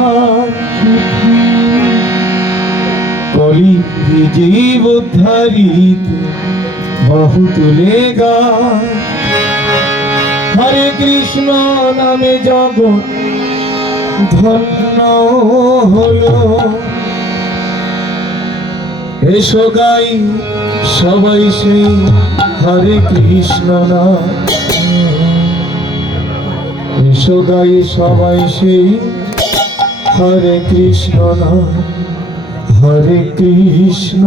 ভাই কলি জীব উদ্ধারিত বহু তুলে গায় হরে কৃষ্ণ নামে জগৎ ধন্য হলো। এসো গাই সবাই সেই হরে কৃষ্ণ নাম, এসো গাই সবাই সেই হরে কৃষ্ণ নাম। হরে কৃষ্ণ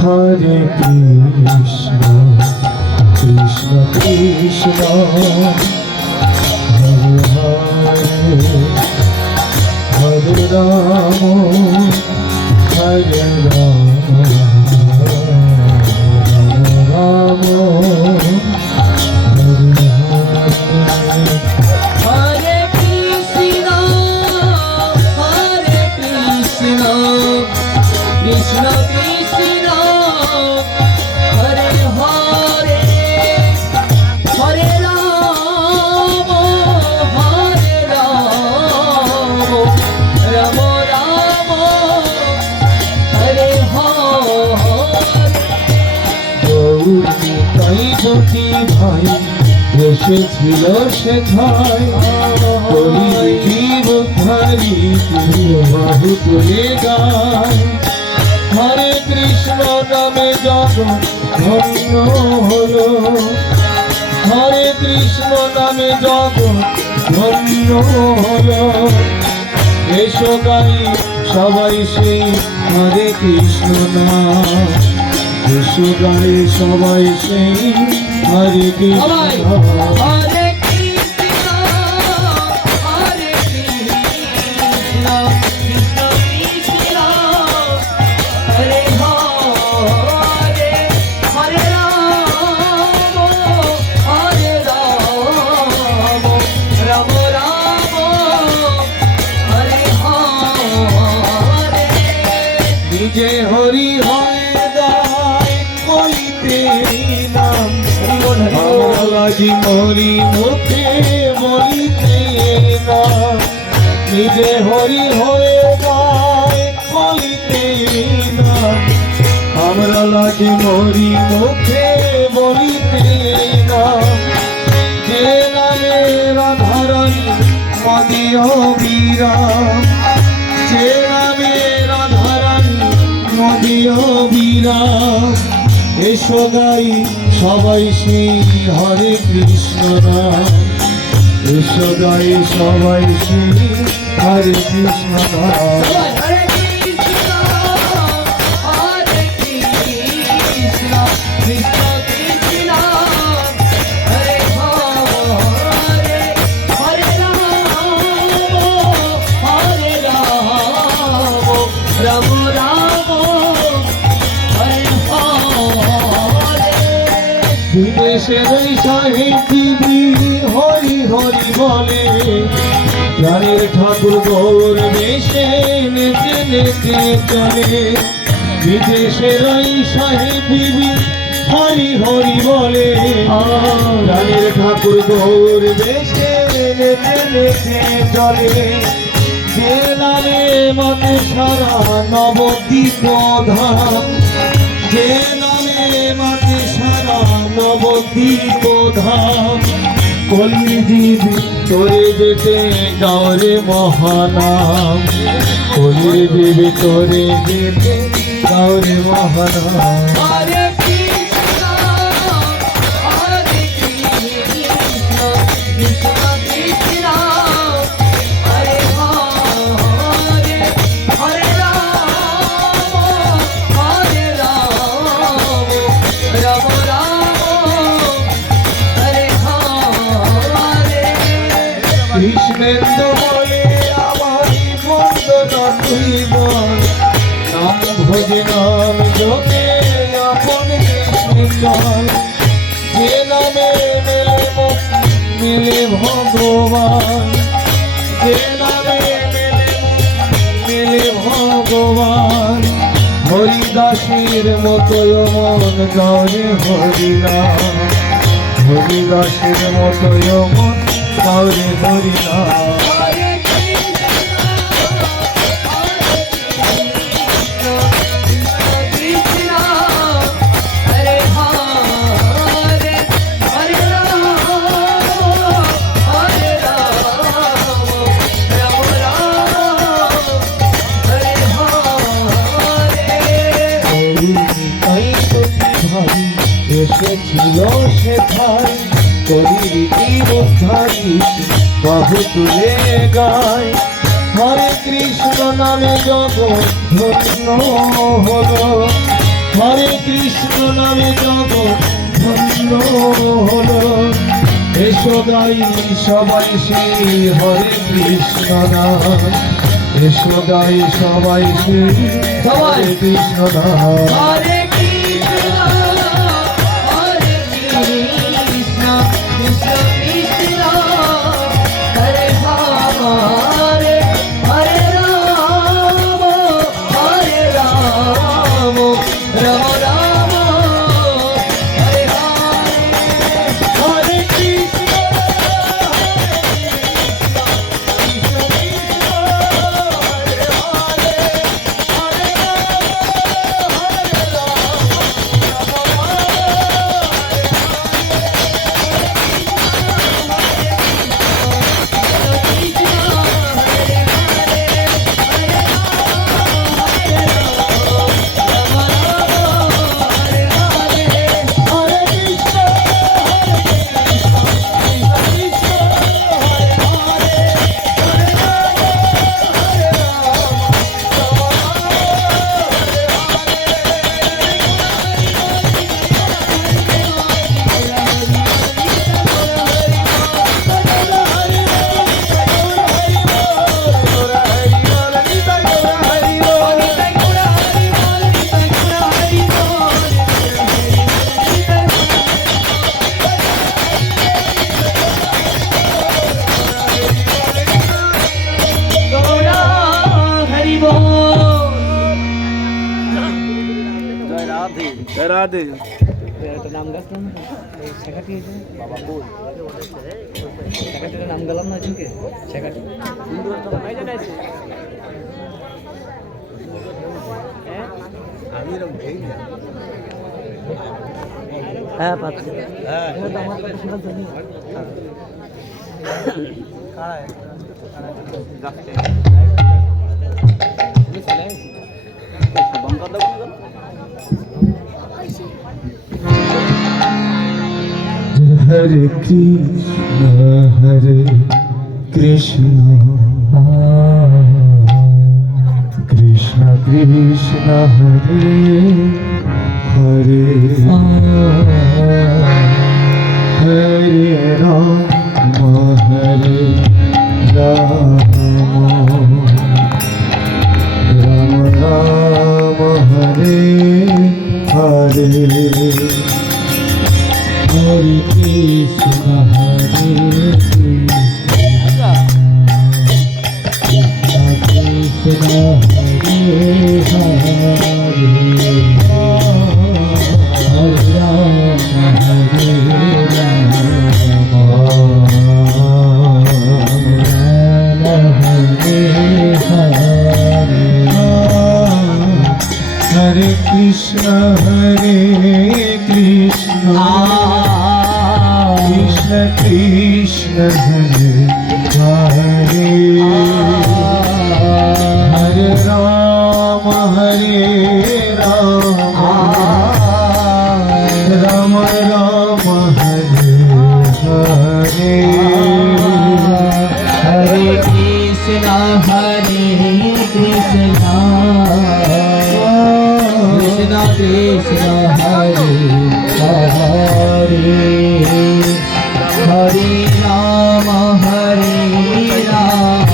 হরে কৃষ্ণ কৃষ্ণ কৃষ্ণ হরে হরে হরে রাম হরে Ram Ram Krishna Krishna Hare Hare Hare Rama Hare Rama Rama Rama Hare Hare তাই সখী ভাই এসেছিল সেথায় কলিযুগধারী বাহু তুলে গায় হরে কৃষ্ণ নামে জগৎ ধন্য হলো। হরে কৃষ্ণ নামে জগৎ ধন্য হলো। এসো গাই সবাই সেই হরে কৃষ্ণ নাম, এসো গাই সবাই সেই হরে Krishna. Hare Krishna Hare Krishna Krishna Krishna Hare Hare Hare Rama Hare Rama Rama Rama Hare Hare নিজে হরি হয়ে দায় বলিতে নাম, লাগি মরি মুখে বলিতে নাম। নিজে হরি হয়ে গায় বলিতে নাম, আমরা লাগি মরি মুখে বলিতে নাম। যে নামে রাধারানী মদিও বিরাম, যে নামে রাধারানী মদিও বিরাম। এসো গাই সবাই সেই হরে কৃষ্ণ নাম, এসো গাই সবাই সেই হরে কৃষ্ণ নাম। Hare Krishna Hare Krishna Krishna Krishna Hare Hare Hare Rama Hare Rama Rama Rama Hare Hare বিদেশের ওই সাহেব দিদি হরি হরি বলে, প্রাণের ঠাকুর গৌর বেশে নেচে নেচে চলে। বিদেশের ওই সাহেব দিদি হরি হরি বলে, প্রাণের ঠাকুর গৌর বেশে নেচে নেচে চলে। যে নামে মনে সারা নবদ্বীপ ধাম, যে নামে মনে সারা নবদ্বীপ ধাম। কলিজীব তোরে যেতে গাওরে মহানাম, কলিজীব তোরে যেতে গাওরে মহানাম। Hare Krishna Hare Krishna Krishna Krishna Hare Hare Hare Rama Hare Rama Rama Rama Hare Hare Krishnendra বলে আমারি বন্দনা তুই বল, নাম ভোজে নাম জপে আপন কৃষ্ণ চল। যে নামে মেলে মেলে ভগবান, যে নামে মেলে ভগবান। হরিদাসের মতো মন গাওরে হরিনাম, হরিদাসের মতো মন গাওরে হরিনাম। Hare Krishna ছিল সেথায় করি রীতি উদ্ধারী বহু তুলে গায় হরে কৃষ্ণ নামে জগৎ ধন্য হলো হরে কৃষ্ণ নামে জগৎ ধন্য হলো এসো গাই সবাই সেই হরে কৃষ্ণ নাম এসো গাই সবাই সেই হরে কৃষ্ণ নাম হরে কৃষ্ণ কৃষ্ণ কৃষ্ণ হরে হরে হরে রাম রাম রাম হরে হরে হরে কৃষ্ণ রাধে একটা নাম গাছ নাম শেখাটি বাবা বল শেখাটির নাম গেলাম না আজকে শেখাটি হ্যাঁ পাচ্ছি হ্যাঁ আমার কাছে শোনা তো নেই হরে কৃষ্ণ কৃষ্ণ কৃষ্ণ হরে হরে হরে রাম হরে Ram Ram Ram Hare Hare Hare Krishna Hare Krishna Krishna Krishna Hare Hare Hare Rama Hare Rama Rama Hare Hare Hare Krishna Hare Krishna Krishna Krishna Hare Hare Hare Rama Hare Rama Rama Rama Hare Hare Hare Krishna Hare Krishna Krishna Krishna Hare Hare Hare Rama Hare Rama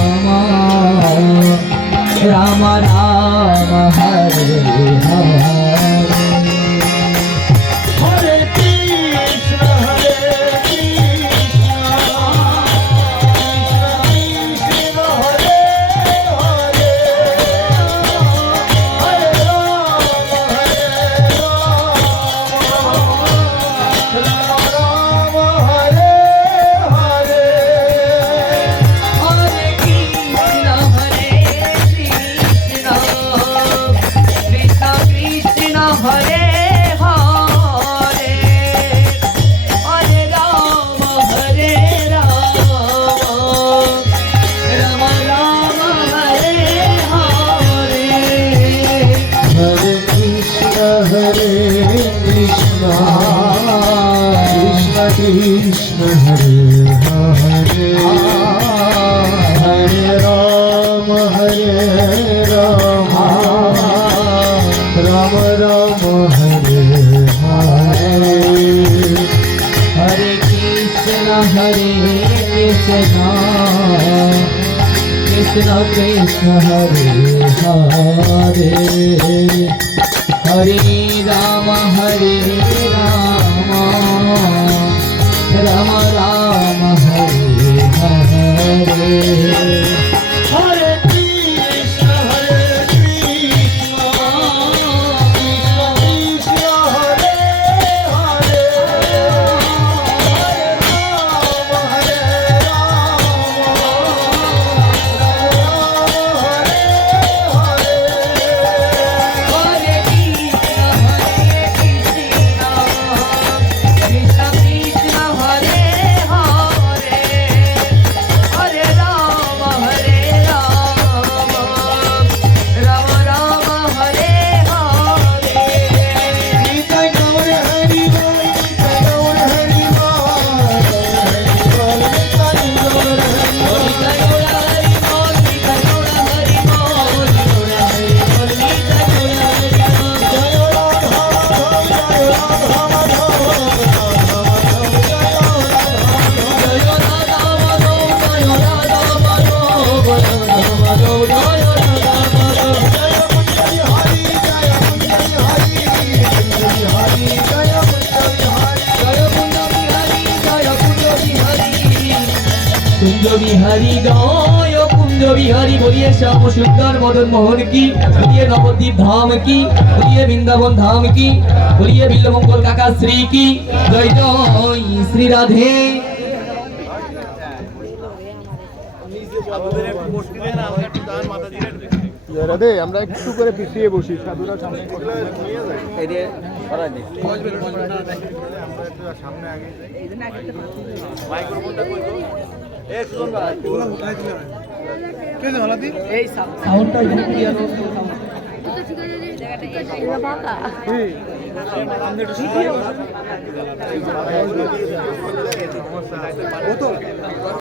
Rama Rama Hare Hare Hare Krishna Hare Krishna Krishna Hare Hare Hare Rama Hare Rama Rama Hare Hare Hare Krishna Hare Krishna Krishna Krishna Hare Hare Hare Ram Ram Ram Hare Hare Hare Krishna Krishna Krishna Hare Hare Hare Ram হরে কৃষ্ণ কৃষ্ণ হরে হরে হরে রাম রাম রাম হরে হরে নিতাই গৌর হরি বল নিতাই গৌর হরি বল নিতাই গৌর হরি বল জয় রাধা জয় রাধা মাধব জয় কুঞ্জবি হরি জয় কুঞ্জবি হরি কুঞ্জবি হরি জয় কুঞ্জবি হরি কুঞ্জ বিহারী জয় কুঞ্জ বিহারী বলিয়ে শ্যাম সুন্দর মদন মোহন কি বলিয়ে নবদ্বীপ ধাম কি বলিয়ে বৃন্দাবন ধাম কি বলিয়ে বিল্লমঙ্গল কাকা শ্রী কি জয় জয় শ্রী রাধে রাধে আমরা একটু করে পিছিয়ে বসি সাধুরা সামনে সামনে আগে এই সাউন্ডটা এখানে ক্লিয়ার ও তো